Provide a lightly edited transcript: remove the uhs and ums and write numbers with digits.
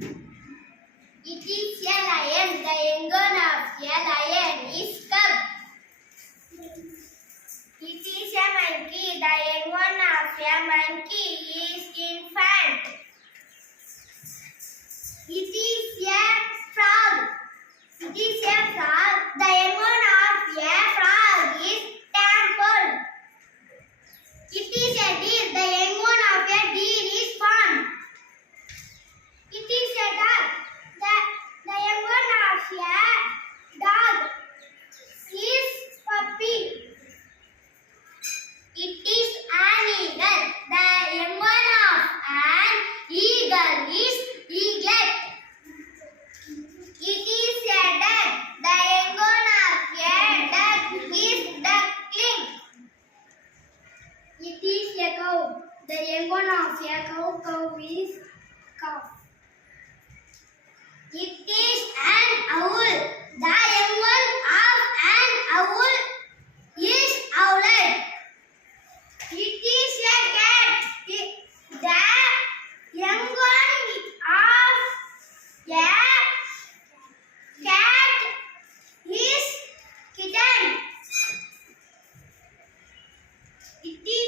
It is a lion. The young one of a lion is cub. It is a monkey. The young one of a monkey is infant. It is a frog. It is a frog. The young one of a frog is tadpole. It is a deer. The young one of a deer is fawn. It is a dog. The young one of a dog is puppy. It is an eagle. The young one of an eagle is eaglet. It is a duck. The young one of a duck is duckling. It is a cow. The young one of a cow is calf. It is an owl. The young one of an owl is owlet. It is a cat. The young one of a cat is kitten. It is